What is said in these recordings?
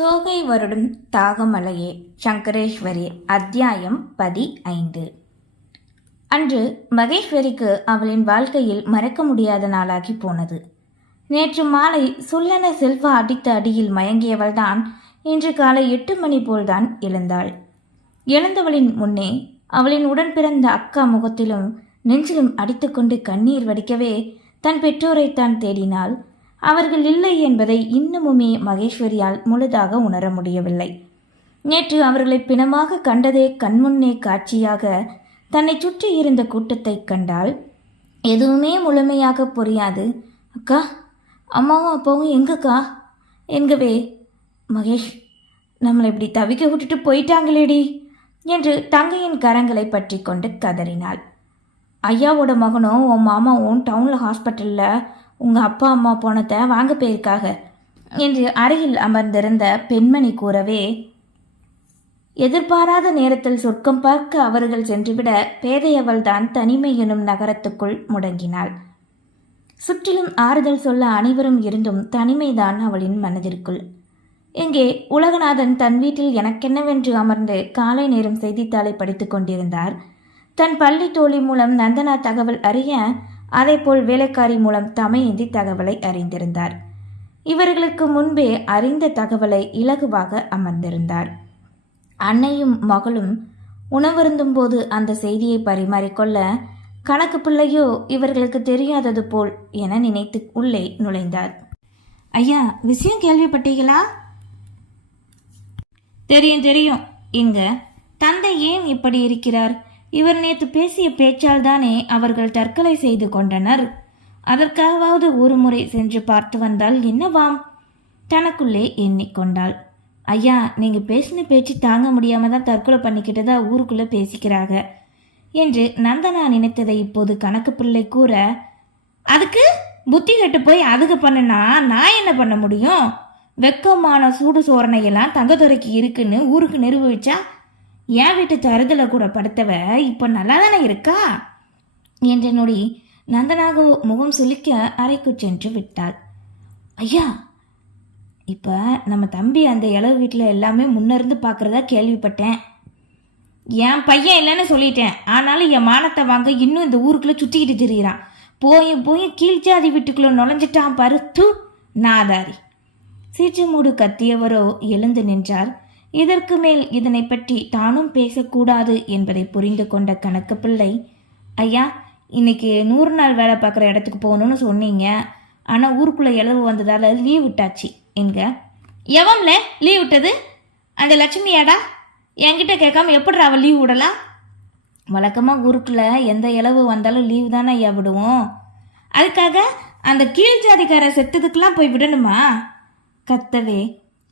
தோகை வருடும் தாகமலையே சங்கரேஸ்வரி அத்தியாயம் பதி ஐந்து அன்று மகேஸ்வரிக்கு அவளின் வாழ்க்கையில் மறக்க முடியாத நாளாகி போனது. நேற்று மாலை சுல்லன செல்வா அடித்த அடியில் மயங்கியவள்தான் இன்று காலை எட்டு மணி போல்தான் எழுந்தாள். எழுந்தவளின் முன்னே அவளின் உடன் பிறந்த அக்கா முகத்திலும் நெஞ்சிலும் அடித்துக்கொண்டு கண்ணீர் வடிக்கவே தன் பெற்றோரைத்தான் தேடினாள். அவர்கள் இல்லை என்பதை இன்னமுமே மகேஸ்வரியால் முழுதாக உணர முடியவில்லை. நேற்று அவர்களை பிணமாக கண்டதே கண்முன்னே காட்சியாக தன்னை சுற்றி இருந்த கூட்டத்தை கண்டால் எதுவுமே முழுமையாக புரியாது. அக்கா அம்மாவும் அப்பாவும் எங்கக்கா? என்கவே மகேஷ் நம்மளை இப்படி தவிக்க விட்டுட்டு போயிட்டாங்களேடி என்று தங்கையின் கரங்களை பற்றி கொண்டு கதறினாள். ஐயாவோட மகனும் உன் மாமாவும் டவுனில் ஹாஸ்பிட்டலில் உங்கள் அப்பா அம்மா போனத்தை வாங்க போயிருக்காக என்று அருகில் அமர்ந்திருந்த பெண்மணி கூறவே எதிர்பாராத நேரத்தில் சொர்க்கம் பார்க்க அவர்கள் சென்றுவிட பேதையவள் தான் தனிமை எனும் நகரத்துக்குள் முடங்கினாள். சுற்றிலும் ஆறுதல் சொல்ல அனைவரும் இருந்தும் தனிமைதான் அவளின் மனதிற்குள். இங்கே உலகநாதன் தன் வீட்டில் எனக்கென்னவென்று அமர்ந்து காலை நேரம் செய்தித்தாளை படித்துக் கொண்டிருந்தார். தன் பள்ளி தோழி மூலம் நந்தனா தகவல் அறிய அதேபோல் வேலைக்காரி மூலம் தமையந்தி தகவலை அறிந்திருந்தார். இவர்களுக்கு முன்பே அறிந்த தகவலை இலகுவாக அமர்ந்திருந்தார். அன்னையும் மகளும் உணவருந்தும் போது அந்த செய்தியை பரிமாறிக்கொள்ள கணக்கு பிள்ளையோ இவர்களுக்கு தெரியாதது போல் என நினைத்து உள்ளே நுழைந்தார். ஐயா விஷயம் கேள்விப்பட்டீங்களா தெரியும் தெரியும். இங்க தந்தை ஏன் இப்படி இருக்கிறார்? இவர் நேற்று பேசிய பேச்சால் தானே அவர்கள் தற்கொலை செய்து கொண்டனர். அதற்காகவாவது ஒரு முறை சென்று பார்த்து வந்தால் என்னவாம்? தனக்குள்ளே எண்ணிக்கொண்டாள். ஐயா நீங்க பேசின பேச்சு தாங்க முடியாம தான் தற்கொலை பண்ணிக்கிட்டதா ஊருக்குள்ள பேசிக்கிறாங்க என்று நந்தனா நினைத்ததை இப்போது கணக்கு பிள்ளை கூற அதுக்கு? புத்தி கட்டு போய் அதுக்கு பண்ணுனா நான் என்ன பண்ண முடியும்? வெக்கமான சூடு சோரணையெல்லாம் தங்கத்துறைக்கு இருக்குன்னு ஊருக்கு நிரூபிச்சா என் வீட்டு தருதல கூட படுத்தவ இப்போ நல்லா தானே இருக்கா? என்ற நொடி நந்தனாக முகம் சுளிக்க அறைக்கு சென்று விட்டாள். ஐயா இப்போ நம்ம தம்பி அந்த இளவு வீட்டில் எல்லாமே முன்னிருந்து பார்க்குறதா கேள்விப்பட்டேன். என் பையன் இல்லைன்னு சொல்லிட்டேன். ஆனாலும் என் மானத்தை வாங்க இன்னும் இந்த ஊருக்குள்ளே சுற்றிக்கிட்டு திரியிறான். போய் போய் கீழ்ச்சாதி வீட்டுக்குள்ளே நுழைஞ்சிட்டான் பருத்து தூ நாதாரி. சீற்றமூடு கத்தியவரோ எழுந்து நின்றார். இதற்கு மேல் இதனை பற்றி தானும் பேசக்கூடாது என்பதை புரிந்து கொண்ட கணக்கு பிள்ளை ஐயா இன்னைக்கு நூறு நாள் வேலை பார்க்குற இடத்துக்கு போகணும்னு சொன்னீங்க. ஆனால் ஊருக்குள்ளே இளவு வந்ததால் லீவ் விட்டாச்சு. என்க. எவன்ல லீவ் விட்டது? அந்த லட்சுமியாடா? என்கிட்ட கேட்காம எப்படி அவள் லீவ் விடலாம் வழக்கமாக ஊருக்குள்ளே எந்த இளவு வந்தாலும் லீவ் தானே ஐயா விடுவோம். அதுக்காக அந்த கீழ் ஜாதிக்கார செத்ததுக்கெல்லாம் போய் விடணுமா? கத்தவே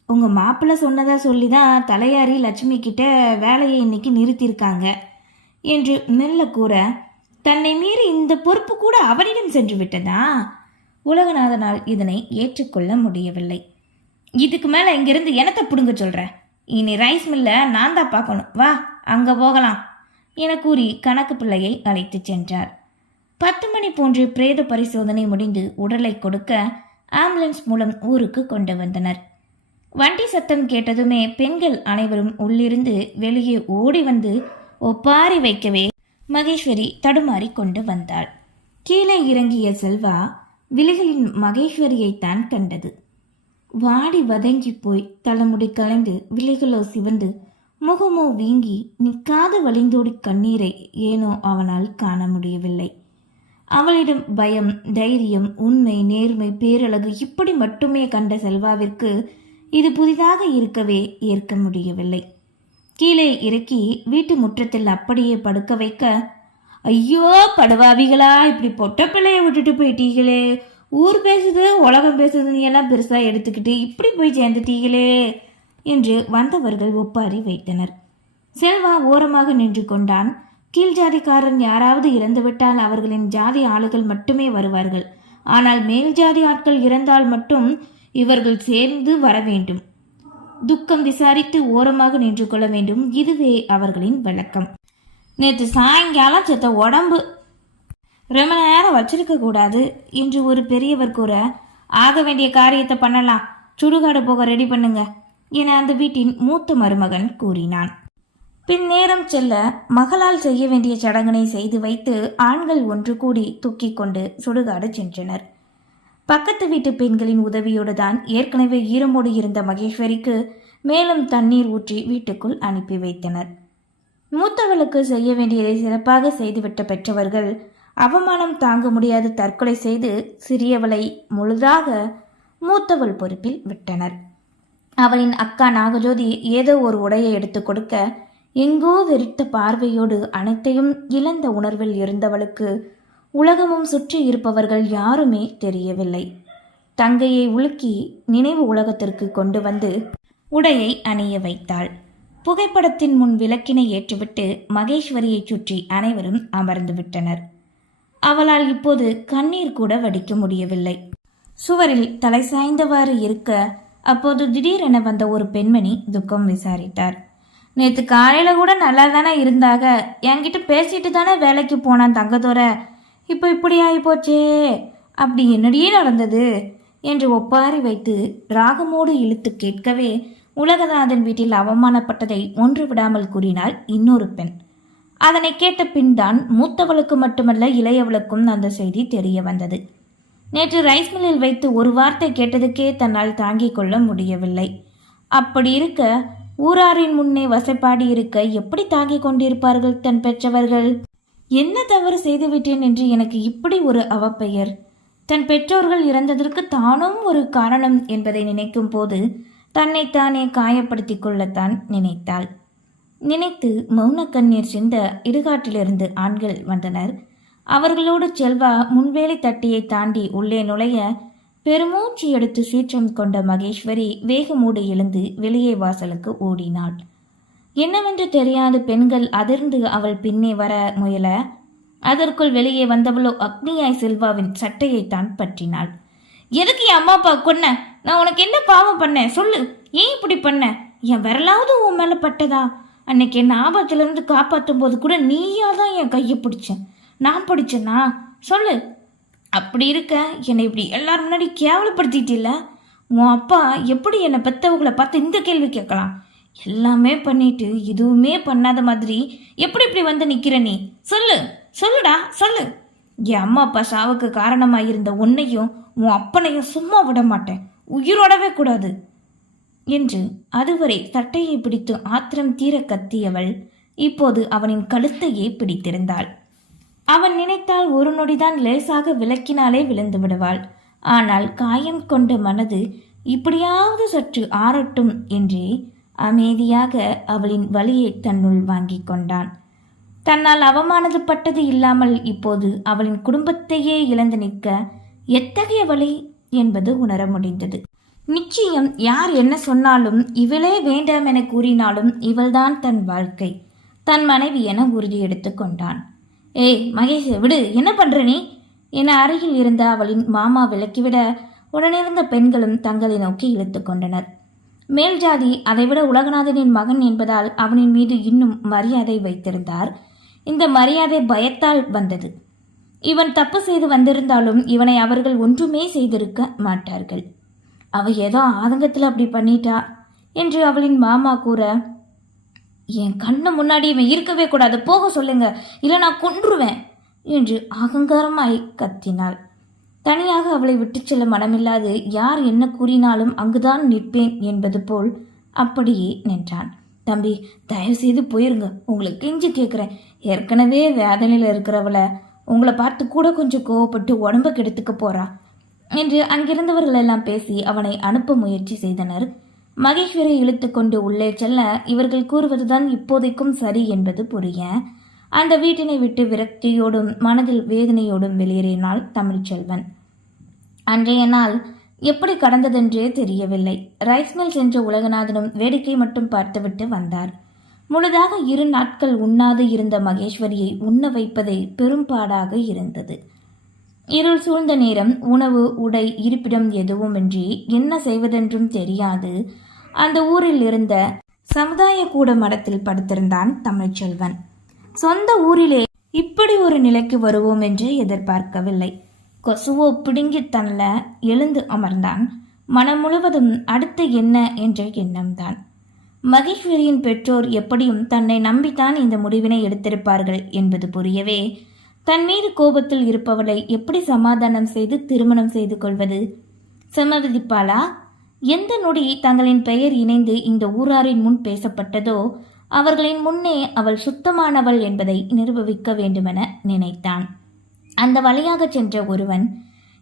உங்கள் மாப்பிள்ளை சொன்னதாக சொல்லி தான் தலையாரி லட்சுமி கிட்ட வேலையை இன்னைக்கு நிறுத்தியிருக்காங்க என்று மெல்ல கூற தன்னை மீறி இந்த பொறுப்பு கூட அவனிடம் சென்று விட்டதா? உலகநாதனால் இதனை ஏற்றுக்கொள்ள முடியவில்லை. இதுக்கு மேலே இங்கிருந்து எனத்தை பிடுங்க சொல்கிறேன் இனி ரைஸ் மில்லை நான் தான் பார்க்கணும். வா அங்கே போகலாம். என கூறி கணக்கு பிள்ளையை அழைத்துச் சென்றார். பத்து மணி போன்று பிரேத பரிசோதனை முடிந்து உடலை கொடுக்க ஆம்புலன்ஸ் மூலம் ஊருக்கு கொண்டு வந்தனர். வண்டி சத்தம் கேட்டதுமே பெண்கள் அனைவரும் உள்ளிருந்து வெளியே ஓடி வந்து ஒப்பாரி வைக்கவே மகேஸ்வரி தடுமாறி கொண்டு வந்தாள். கீழே இறங்கிய செல்வா விழிகளின் மகேஸ்வரியைத்தான் கண்டது. வாடி வதங்கி போய் தலைமுடி கலைந்து விழிகளோ சிவந்து முகமோ வீங்கி நிற்காத வழிந்தோடி கண்ணீரை ஏனோ அவனால் காண முடியவில்லை. அவளிடம் பயம் தைரியம் உண்மை நேர்மை பேரழகு இப்படி மட்டுமே கண்ட செல்வாவிற்கு இது புதிதாக இருக்கவே ஏற்க முடியவில்லை. கீழே இறக்கி வீட்டு முற்றத்தில் அப்படியே படுக்க வைக்க ஐயோ படுவாவிகளா இப்படி பொட்ட பிள்ளைய விட்டுட்டு போயிட்டீங்களே ஊர் பேசுது உலகம் பேசுதுன்னு எல்லாம் பெருசாக எடுத்துக்கிட்டு இப்படி போய் சேர்ந்துட்டீங்களே என்று வந்தவர்கள் ஒப்பாரி வைத்தனர். செல்வா ஓரமாக நின்று கொண்டான். கீழ் ஜாதிக்காரன் யாராவது இறந்துவிட்டால் அவர்களின் ஜாதி ஆளுகள் மட்டுமே வருவார்கள். ஆனால் மேல் ஜாதி ஆட்கள் இறந்தால் மட்டும் இவர்கள் சேர்ந்து வர வேண்டும் துக்கம் விசாரித்து ஓரமாக நின்று கொள்ள வேண்டும். இதுவே அவர்களின் வழக்கம். நேற்று சாயங்காலம் செத்த உடம்பு. ரொம்ப நேரம் வச்சிருக்க கூடாது இன்று ஒரு பெரியவர் கூற ஆக வேண்டிய காரியத்தை பண்ணலாம். சுடுகாடு போக ரெடி பண்ணுங்க என அந்த வீட்டின் மூத்த மருமகன் கூறினான். பின் நேரம் செல்ல மகளால் செய்ய வேண்டிய சடங்கினை செய்து வைத்து ஆண்கள் ஒன்று கூடி தூக்கிக் கொண்டு சுடுகாடு சென்றனர். பக்கத்து வீட்டு பெண்களின் உதவியோடு தான் ஏற்கனவே ஈரமோடு இருந்த மகேஸ்வரிக்கு மேலும் தண்ணீர் ஊற்றி வீட்டுக்குள் அனுப்பி வைத்தனர். மூத்தவளுக்கு செய்ய வேண்டியதை சிறப்பாக செய்துவிட்ட பெற்றவர்கள் அவமானம் தாங்க முடியாது தற்கொலை செய்து சிறியவளை முழுதாக மூத்தவள் பொறுப்பில் விட்டனர். அவளின் அக்கா நாகஜோதி ஏதோ ஒரு உடையை எடுத்து கொடுக்க எங்கோ வெறித்த பார்வையோடு அனைத்தையும் இழந்த உணர்வில் இருந்தவளுக்கு உலகமும் சுற்றி இருப்பவர்கள் யாருமே தெரியவில்லை. தங்கையை உலுக்கி நினைவு உலகத்திற்கு கொண்டு வந்து உடையை அணிய வைத்தாள். புகைப்படத்தின் முன் விளக்கினை ஏற்றுவிட்டு மகேஸ்வரியைச் சுற்றி அனைவரும் அமர்ந்து விட்டனர். அவளால் இப்போது கண்ணீர் கூட வடிக்க முடியவில்லை. சுவரில் தலை சாய்ந்தவாறு இருக்க அப்போது திடீரென வந்த ஒரு பெண்மணி துக்கம் விசாரித்தார். நேற்று காலையில கூட நல்லா தானே இருந்தாக? என்கிட்ட பேசிட்டு தானே வேலைக்கு போனான் தங்கத்தோட? இப்போ இப்படி ஆகிப்போச்சே அப்படி என்னடியே நடந்தது? என்று ஒப்பாரி வைத்து ராகமோடு இழுத்து கேட்கவே உலகநாதன் வீட்டில் அவமானப்பட்டதை ஒன்று விடாமல் கூறினாள் இன்னொரு பெண். அதனை கேட்ட பின் தான் மூத்தவளுக்கு மட்டுமல்ல இளையவளுக்கும் அந்த செய்தி தெரிய வந்தது. நேற்று ரைஸ் மில்லில் வைத்து ஒரு வார்த்தை கேட்டதுக்கே தன்னால் தாங்கிக் கொள்ள முடியவில்லை. அப்படி இருக்க ஊராரின் முன்னே வசைப்பாடி இருக்க எப்படி தாங்கிக் கொண்டிருப்பார்கள் தன் பெற்றவர்கள்? என்ன தவறு செய்துவிட்டேன் என்று எனக்கு இப்படி ஒரு அவப்பெயர்? தன் பெற்றோர்கள் இறந்ததற்கு தானும் ஒரு காரணம் என்பதை நினைக்கும் போது தன்னைத்தானே காயப்படுத்திக் கொள்ளத்தான் நினைத்தாள். நினைத்து மௌன கண்ணீர் சிந்த இடுகாட்டிலிருந்து ஆண்கள் வந்தனர். அவர்களோடு செல்வா முன்வேலை தட்டியை தாண்டி உள்ளே நுழைய பெருமூச்சு எடுத்து சீற்றம் கொண்ட மகேஸ்வரி வேகமூடு எழுந்து வெளியே வாசலுக்கு ஓடினாள். என்னவென்று தெரியாத பெண்கள் அதிர்ந்து அவள் பின்னே வர முயல. அதற்குள் வெளியே வந்தவளோ அக்னியாய் செல்வாவின் சட்டையைத்தான் பற்றினாள். எதுக்கு என் அம்மா அப்பா கொன்ன? நான் உனக்கு என்ன பாவம் பண்ணேன் சொல்லு. ஏன் இப்படி பண்ண? என் விரலாவது உன் மேல பட்டதா? அன்னைக்கு என்ன ஆபத்துலேருந்து காப்பாற்றும் போது கூட நீயா தான் என் கையை பிடிச்ச? நான் பிடிச்சனா? சொல்லு. அப்படி இருக்க. என்னை இப்படி எல்லாரும் முன்னாடி கேவலப்படுத்திட்டில்ல? உன் அப்பா எப்படி என்னை பெத்தவங்களை பார்த்து இந்த கேள்வி கேட்கலாம்? எல்லாமே பண்ணிட்டு எதுவுமே பண்ணாத மாதிரி எப்படி இப்படி வந்து நிற்கிற நீ? சொல்லு சொல்லுடா சொல்லு. என் அம்மா அப்பா சாவுக்கு காரணமாக இருந்த உன்னையும் உன் அப்பனையும் சும்மா விட மாட்டேன். உயிரோடவே கூடாது. என்று அதுவரை சட்டையை பிடித்து ஆத்திரம் தீர கத்தியவள் இப்போது அவனின் கழுத்தையே பிடித்திருந்தாள். அவன் நினைத்தால் ஒரு நொடிதான் லேசாக விளக்கினாலே விழுந்து விடுவாள். ஆனால் காயம் கொண்ட மனது இப்படியாவது சற்று ஆறட்டும் என்றே அமைதியாக அவளின் வலியை தன்னுள் வாங்கிக் கொண்டான். தன்னால் அவமானதுப்பட்டது இல்லாமல் இப்போது அவளின் குடும்பத்தையே இழந்து நிற்க எத்தகைய வழி என்பது உணர முடிந்தது. நிச்சயம் யார் என்ன சொன்னாலும் இவளே வேண்டாம் என கூறினாலும் இவள்தான் தன் வாழ்க்கை. தன் மனைவி என உறுதி எடுத்துக் கொண்டான். ஏய் மகேஷ் விடு என்ன பண்ற நீ? என அருகில் இருந்த அவளின் மாமா விலக்கிவிட உடனிருந்த பெண்களும் தங்களை நோக்கி இழுத்து கொண்டனர். மேல் ஜாதி அதைவிட உலகநாதனின் மகன் என்பதால் அவனின் மீது இன்னும் மரியாதை வைத்திருந்தார். இந்த மரியாதை பயத்தால் வந்தது. இவன் தப்பு செய்து வந்திருந்தாலும் இவனை அவர்கள் ஒன்றுமே செய்திருக்க மாட்டார்கள். அவ ஏதோ ஆதங்கத்தில் அப்படி பண்ணிட்டா என்று அவளின் மாமா கூற என் கண்ணு முன்னாடி இவன் இருக்கவே கூடாது. போக சொல்லுங்க. இல்லை நான் கொன்றுவேன் என்று அகங்காரமாய் கத்தினாள். தனியாக அவளை விட்டுச் செல்ல மனமில்லாது யார் என்ன கூறினாலும் அங்குதான் நிற்பேன் என்பது போல் அப்படியே நின்றான். தம்பி தயவு செய்து போயிருங்க. உங்களுக்கு கெஞ்சி கேட்குறேன் ஏற்கனவே வேதனையில் இருக்கிறவளை உங்களை பார்த்து கூட கொஞ்சம் கோவப்பட்டு உடம்ப கெடுத்துக்க போறா என்று அங்கிருந்தவர்கள் எல்லாம் பேசி அவனை அனுப்ப முயற்சி செய்தனர். மகேஸ்வரை இழுத்துக்கொண்டு உள்ளே செல்ல இவர்கள் கூறுவதுதான் இப்போதைக்கும் சரி என்பது புரிய அந்த வீட்டினை விட்டு விரக்தியோடும் மனதில் வேதனையோடும் வெளியேறினாள் தமிழ்ச்செல்வன். அன்றைய நாள் எப்படி கடந்ததென்றே தெரியவில்லை. ரைஸ் மில் சென்ற உலகநாதனும் வேடிக்கை மட்டும் பார்த்துவிட்டு வந்தார். முழுதாக இரு நாட்கள் உண்ணாது இருந்த மகேஸ்வரியை உண்ண வைப்பதே பெரும்பாடாக இருந்தது. இருள் சூழ்ந்த நேரம் உணவு உடை இருப்பிடம் எதுவுமின்றி என்ன செய்வதென்றும் தெரியாது. அந்த ஊரில் இருந்த சமுதாய கூட மடத்தில் படுத்திருந்தான் தமிழ்ச்செல்வன். சொந்த ஊரிலே இப்படி ஒரு நிலைக்கு வருவோம் என்று எதிர்பார்க்கவில்லை. கொசுவோ பிடுங்கி தள்ள எழுந்து அமர்ந்தான். மனம் முழுவதும் அடுத்து என்ன என்ற எண்ணம்தான். மகேஸ்வரியின் பெற்றோர் எப்படியும் தன்னை நம்பித்தான் இந்த முடிவினை எடுத்திருப்பார்கள் என்பது புரியவே தன் மீது கோபத்தில் இருப்பவளை எப்படி சமாதானம் செய்து திருமணம் செய்து கொள்வது? சம்மதிப்பாளா எந்த நொடி தங்களின் பெயர் இணைந்து இந்த ஊராரின் முன் பேசப்பட்டதோ அவர்களின் முன்னே அவள் சுத்தமானவள் என்பதை நிரூபிக்க வேண்டுமென நினைத்தான். அந்த வழியாக சென்ற ஒருவன்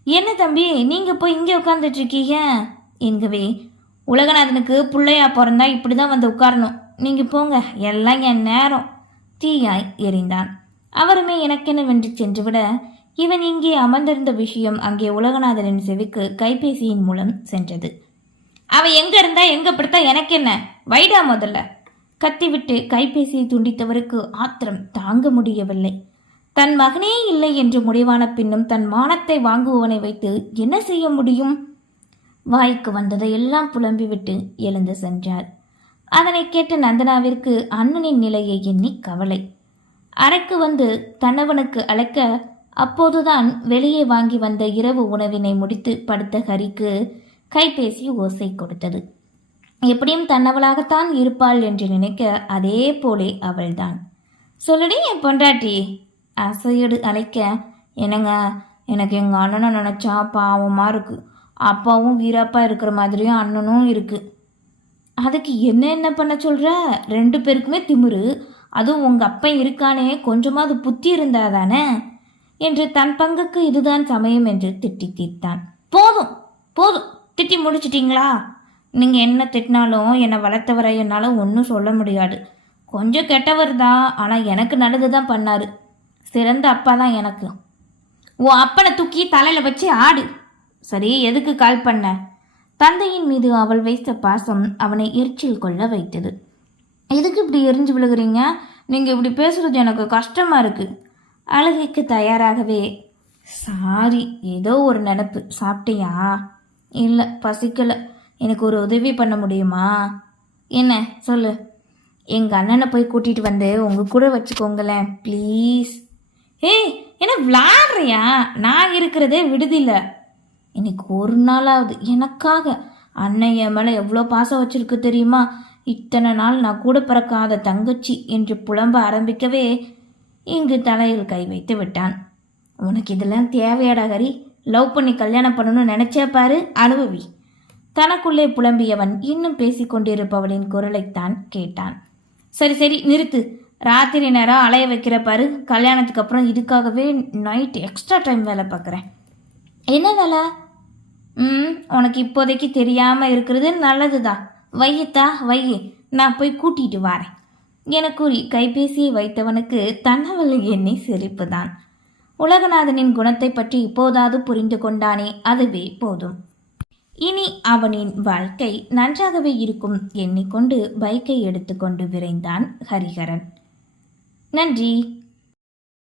என்ன தம்பி நீங்க போய் இங்கே உட்கார்ந்துட்டு இருக்கீங்க? என்கவே உலகநாதனுக்கு பிள்ளையா பிறந்தா இப்படி தான் வந்து உட்காரணும். நீங்க போங்க எல்லாம் என் நேரம். தீயாய் எறிந்தான் அவருமே எனக்கெனவென்று சென்றுவிட இவன் இங்கே அமர்ந்திருந்த விஷயம் அங்கே உலகநாதனின் செவிக்கு கைபேசியின் மூலம் சென்றது. அவ எங்க இருந்தா எங்க படுத்தா எனக்கு என்ன வைடா முதல்ல. கத்திவிட்டு கைபேசியை துண்டித்தவருக்கு ஆத்திரம் தாங்க முடியவில்லை. தன் மகனே இல்லை என்று முடிவான பின்னும் தன் மானத்தை வாங்குபவனை வைத்து என்ன செய்ய முடியும்? வாய்க்கு வந்ததை எல்லாம் புலம்பிவிட்டு எழுந்து சென்றார் அதனை கேட்ட நந்தனாவிற்கு அண்ணனின் நிலையை எண்ணி கவலை. அறைக்கு வந்து தன்னவனுக்கு அழைக்க அப்போதுதான் வெளியே வாங்கி வந்த இரவு உணவினை முடித்து படுத்த ஹரிக்கு கைபேசி ஓசை கொடுத்தது. எப்படியும் தன்னவளாகத்தான் இருப்பாள் என்று நினைக்க அதே போலே அவள்தான். சொல்லடி என் பொண்டாட்டி. அசையோடு அழைக்க என்னங்க எனக்கு எங்கள் அண்ணனை நினச்சா பாவமாக இருக்குது அப்பாவும் வீராப்பா இருக்கிற மாதிரியும் அண்ணனும் இருக்குது அதுக்கு என்ன என்ன பண்ண சொல்கிற ரெண்டு பேருக்குமே திமிரு. அதுவும் உங்கள் அப்பன் இருக்கானே கொஞ்சமாவது புத்தி இருந்தாதானே என்று தன் பங்குக்கு இதுதான் சமயம் என்று திட்டி தீர்த்தான். போதும் போதும். திட்டி முடிச்சிட்டீங்களா? நீங்க என்ன திட்டினாலும் என்னை வளர்த்தவரை என்னால் ஒன்றும் சொல்ல முடியாது. கொஞ்சம் கெட்டவர் தான் ஆனால் எனக்கு நல்லது தான் பண்ணாரு. சிறந்த அப்பா தான் எனக்கு. உன் அப்பனை தூக்கி தலையில் வச்சு ஆடு. சரி எதுக்கு கால் பண்ண? தந்தையின் மீது அவள் வைத்த பாசம் அவனை எரிச்சல் கொள்ள வைத்தது. எதுக்கு இப்படி எரிஞ்சு விழுகிறீங்க? நீங்கள் இப்படி பேசுறது எனக்கு கஷ்டமாக இருக்குது அழுகைக்கு தயாராகவே சாரி ஏதோ ஒரு நினப்பு. சாப்பிட்டியா? இல்லை பசிக்கலை. எனக்கு ஒரு உதவி பண்ண முடியுமா? என்ன? சொல்லு. எங்கள் அண்ணனை போய் கூட்டிகிட்டு வந்து உங்கள் கூட வச்சுக்கோங்களேன் ப்ளீஸ். ஏய் என்ன விளாடுறியா? நான் இருக்கிறதே விடுதியில். இன்னைக்கு ஒரு நாளாவது எனக்காக அண்ணன் என் மேலே எவ்வளோ பாசம் வச்சிருக்கு தெரியுமா? இத்தனை நாள் நான் கூட பிறக்காத தங்கச்சி என்று புலம்ப ஆரம்பிக்கவே இங்கு தலையில் கை வைத்து விட்டான். உனக்கு இதெல்லாம் தேவையாடா ஹரி. லவ் பண்ணி கல்யாணம் பண்ணணும்னு நினச்சே பாரு அனுபவி. தனக்குள்ளே புலம்பியவன் இன்னும் பேசிக் கொண்டிருப்பவளின் குரலைத்தான் கேட்டான். சரி சரி நிறுத்து. ராத்திரி நேரம் அலைய வைக்கிற பாரு. கல்யாணத்துக்கு அப்புறம் இதுக்காகவே நைட் எக்ஸ்ட்ரா டைம் வேலை பார்க்குறேன். என்ன வேலை? ம் உனக்கு இப்போதைக்கு தெரியாமல் இருக்கிறது நல்லது தான் வையத்தா வையே நான் போய் கூட்டிட்டு வரேன். என கூறி கைபேசியை வைத்தவனுக்கு தன்னவள் எண்ணி சிரிப்புதான். உலகநாதனின் குணத்தை பற்றி இப்போதாவது புரிந்து கொண்டானே அதுவே போதும். இனி அவனின் வாழ்க்கை நன்றாகவே இருக்கும் எண்ணிக்கொண்டு பைக்கை எடுத்துக்கொண்டு விரைந்தான் ஹரிஹரன். நன்றி.